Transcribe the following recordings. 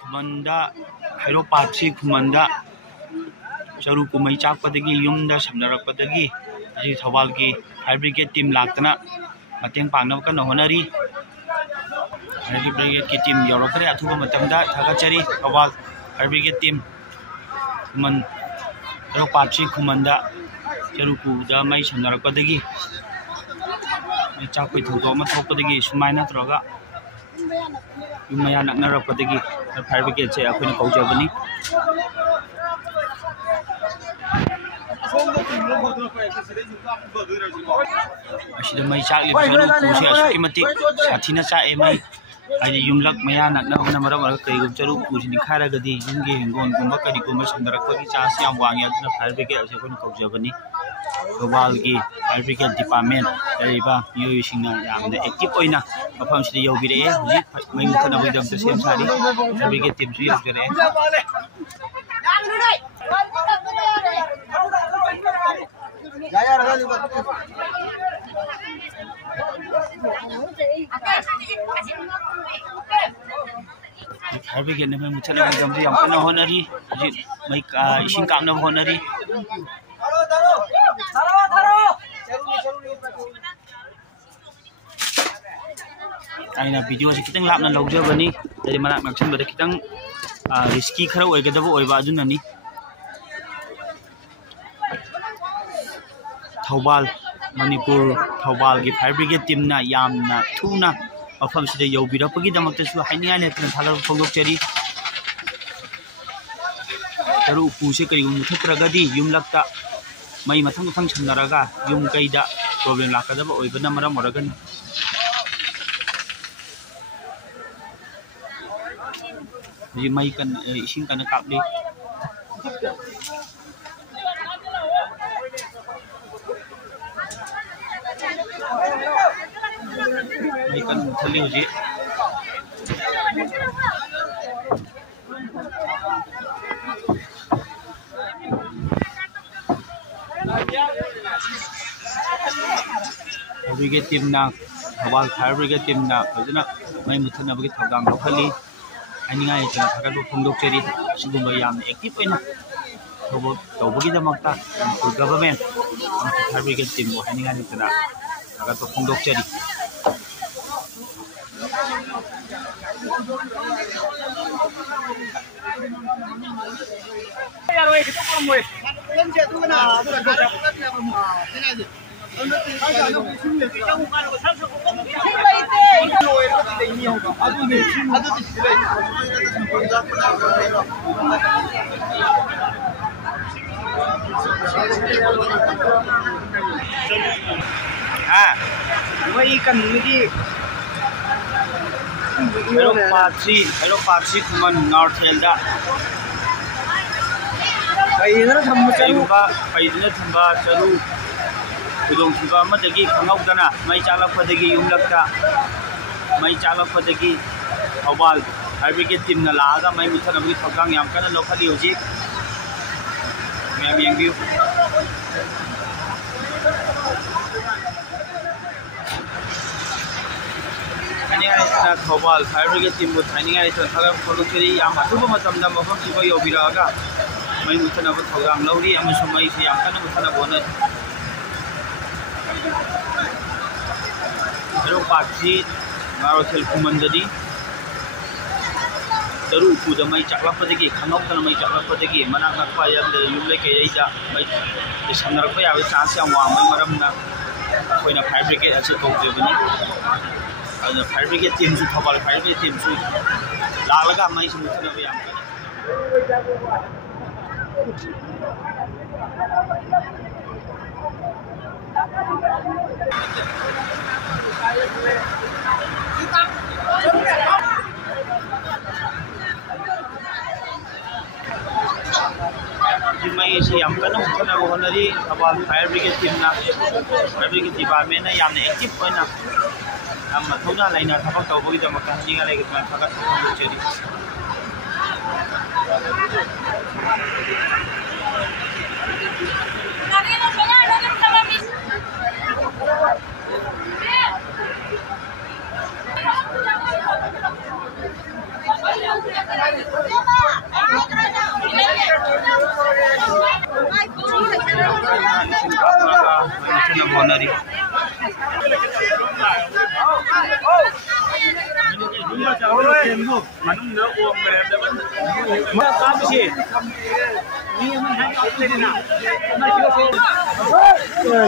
खुमंदा हैरो पार्टी खुमंदा चरु कुमई चाकपदगी युमदा समनरकपदगी जी थौबाल की फायर ब्रिगेड टीम लाक्तना मतेंग पांगनब कन होनरी फायर ब्रिगेड की टीम यौरकरे अथुबा मतमदा थागचरी थौबाल फायर ब्रिगेड टीम खुमन हैरो पार्टी खुमंदा चरु कुदा मई समनरकपदगी मई चाकपै थौदो अमा थोकपदगी सुमाइना तरगा युमया नकनरकपदगी फायर ब्रिगेड से अखोइना कौजबनी मई चाकली साथीना चाए मई युमलक मया नकनबना मरम कईगुम चरु पुसिनी खारगदी युमगे हिंगोनगुम्बा करिगुम्बा संदरकपगी चांस याम वांगे अदुना फायर ब्रिगेड असे अखोइना कौजबनी थौबाल की फायर ब्रिगेड डिपार्टमेंट लैरिबा मियोइसिंगना यामना एक्टिव ओइना मफमसिदा यौबिरए हुजिक मई मुथनबगीदमता सेम सारी फायर ब्रिगेड टीम सु यौजरए फायर ब्रिगेड ने मुथनबगीदमता याम कन्ना होनरी हुजिक मई इसिंग कामनब होनरी आइना वीडियो से खितंग लापना लौजबनी तदि मनाक नक्सनबदा खितंग रिस्की खरा ओइगदब ओइबा अजुननी थौबाल मणिपुर थौबाल की फायर ब्रिगेड टीम ना यामना थुना मफम सिदा यौबिरपगीदमक्तसु हाइनिया लेतना थालब फोंदोकचरी चरु पुसे करिगुम मुथत्रगदी युमलक्ता मई मथंग मथंग छन्नरगा युम कईदा प्रॉब्लम लाकदब ओइबना मरम ओरगन जी मई कन इसिंग कन कापली मई कन मुथली हुजी ब्रिगेड टीम ना थौबाल फायर ब्रिगेड टीम ना फजना मई मुथनबगी थौदांग लौखली हाइनिंगाई तना थागत फोंदोकचरी सिगुम्बा याम एक्टिव ओइना तौबगीदमक्ता गवर्नमेंट फायर ब्रिगेड टीम हाइनिंगाई तना थागत फोंदोकचरी वही कन्नगी हेलो पार्सी खुमन नॉर्थ हेल्दा पैदना थंबा चरु खुदोंथिबा अमदगी खंगौदना मई चालकपदगी युमलक्ता मई चालकपदगी थौबाल फायर ब्रिगेड टीम ना लागा मई मुथनबगी थौदांग याम कन्ना लौखली हुजिक मैम यंगबियु थौबाल फायर ब्रिगेड टीम थाइनिंगाई थागत फोंदोकचरी याम अथुबा मतमदा मफम सिबा यौबिरागा मई मुथनब थौदांग लौरी अमसु मई से याम कन्ना मुथनब होना हेरो पार्टी नारोथेल खुमंददी चरु कुदा मई चाकलापदगी खनौतना मई चाकलापदगी मनाक नक्पा युमले कईदा मई समनरकपा याबे चांस याम वांगमई मरमना अखोइना फायर ब्रिगेड असे कौजबनी फायर ब्रिगेड टीम से थौबाल फायर ब्रिगेड टीम से लालगा मई से मुथनब याम मई से याम कन मुथना होनरी थबाल फायर ब्रिगेड टीमना फायर ब्रिगेड डिपार्टमेंट याम एक्टिव होना हम मथौना लाइना थबक तौबगी दमक हनिगा लेगे तुम थका थोचेरी होनरी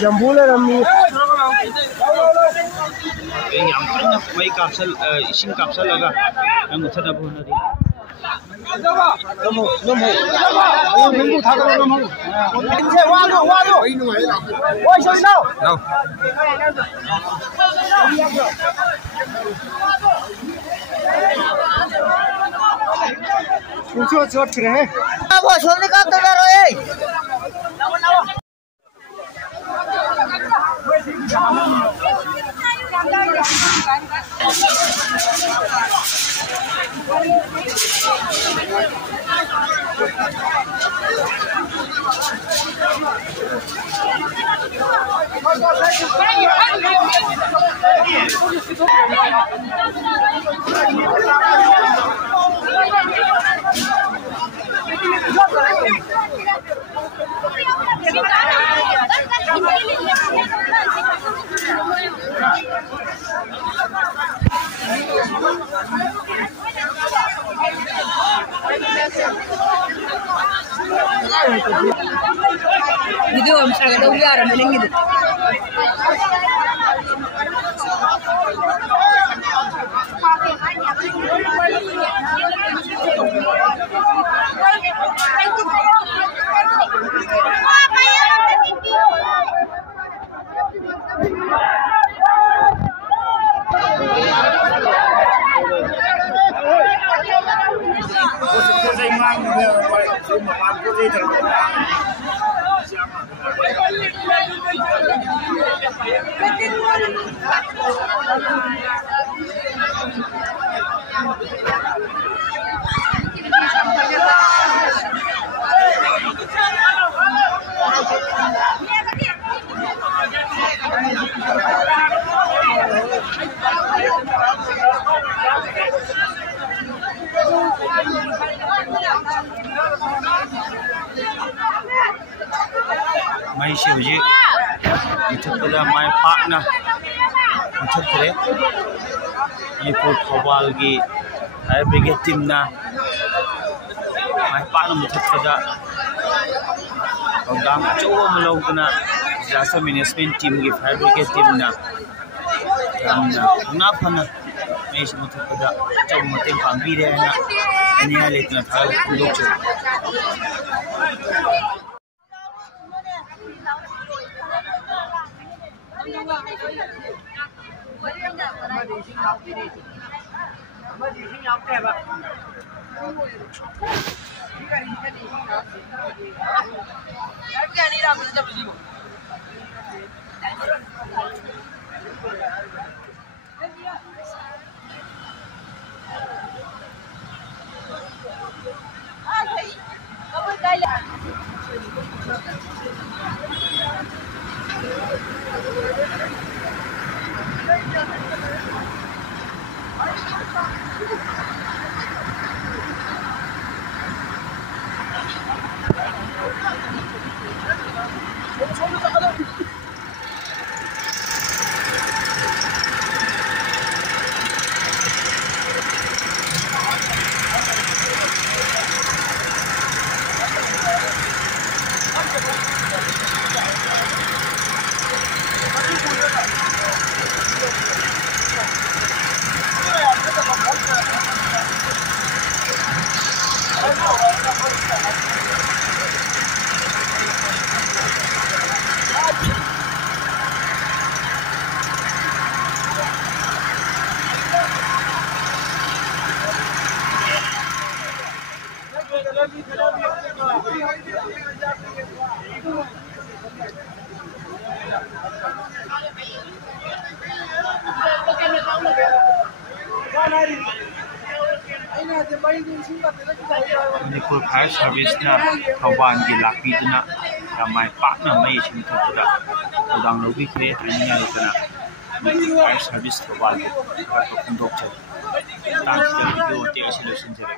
जम्बूले रमी याम कन मई काप्सल इसिंग काप्सल लगा हम मुथना होनरी नमो नमो नमो थागो नमो इनसे वालो ओइ सोइ नाउ पूछो छोट रहे अब सोने का तो डरो ए Video om sa daw yara maling gitu. मई से हुई मुथदा माय पाकना मुथदरे ये को थबाल की फायर ब्रिगेड टीमना माय पाकना मुथदा गांग अचौबा अमा लौदना डिजास्टर मैनेजमेंट टीम की फायर ब्रिगेड टीमना यामना थौना फना मई से मुथदा अचौबा मतें पांगबीरे ना अनिया लेतना था खुदोच Manipur Fire Service na Thawban gi lakpiduna mai pakna mai isim thapda udang lobi khe thaininga lekana Fire Service Thawban ka phundok chhe ta video te solution jare